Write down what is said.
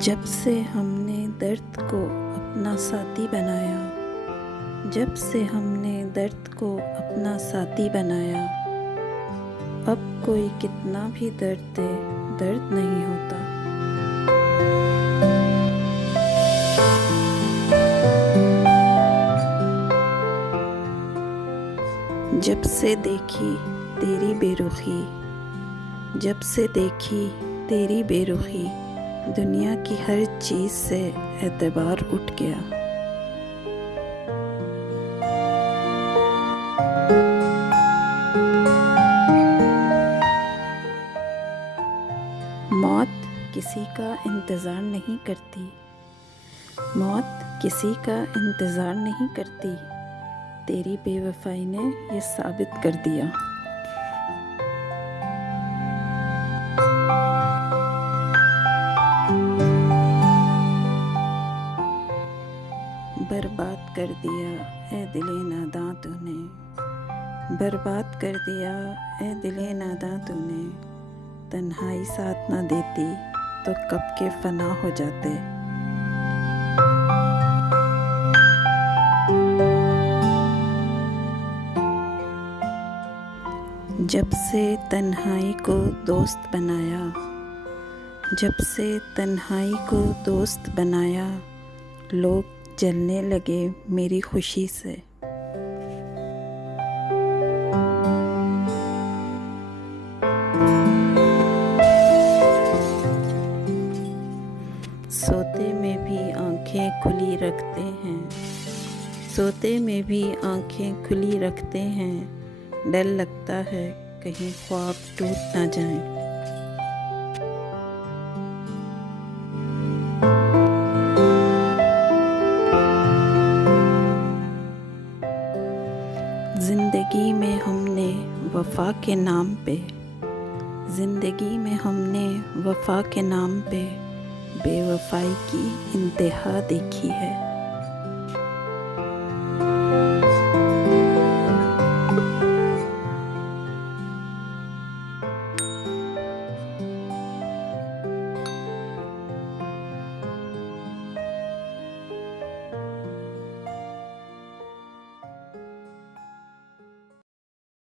जब से हमने दर्द को अपना साथी बनाया, जब से हमने दर्द को अपना साथी बनाया, अब कोई कितना भी दर्द दे, दर्द नहीं होता। जब से देखी तेरी बेरुखी, जब से देखी तेरी बेरुखी, दुनिया की हर चीज़ से एतबार उठ गया। मौत किसी का इंतज़ार नहीं करती, मौत किसी का इंतज़ार नहीं करती, तेरी बेवफाई ने ये साबित कर दिया। बर्बाद कर दिया ए दिले नादां तूने, बर्बाद कर दिया ए दिले नादां तूने, तन्हाई साथ ना देती तो कब के फना हो जाते। जब से तन्हाई को दोस्त बनाया, जब से तन्हाई को दोस्त बनाया, लोग जलने लगे मेरी खुशी से। सोते में भी आंखें खुली रखते हैं, सोते में भी आंखें खुली रखते हैं, डर लगता है कहीं ख्वाब टूट ना जाएं। ज़िंदगी में हमने वफ़ा के नाम पे, ज़िंदगी में हमने वफ़ा के नाम पे बेवफ़ाई की इंतहा देखी है।